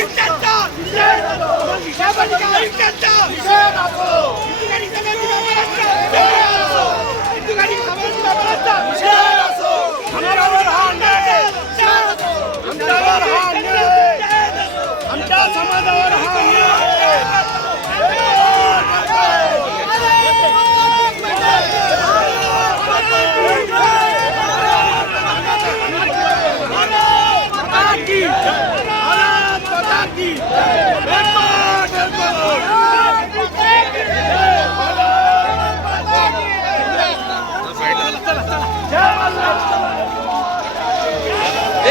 Ich kann da! Ich kann da!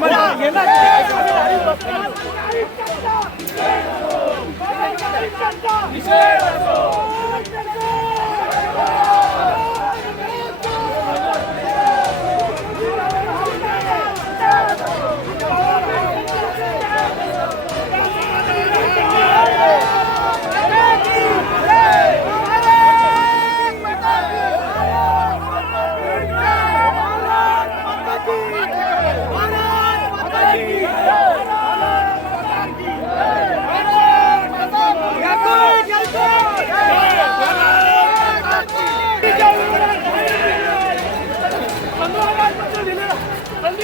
Yeah, that's all.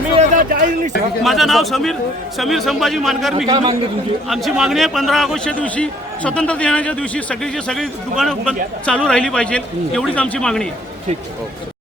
माझं नाव समीर समीर संभाजी मानकर मी आम है दूशी। आमची मागणी आहे पंधरा ऑगस्टच्या दिवशी स्वतंत्र देण्याच्या दिवशी सगळीची सगळी दुकानं चालू राहिली पाहिजे एवढीच आमची मागणी आहे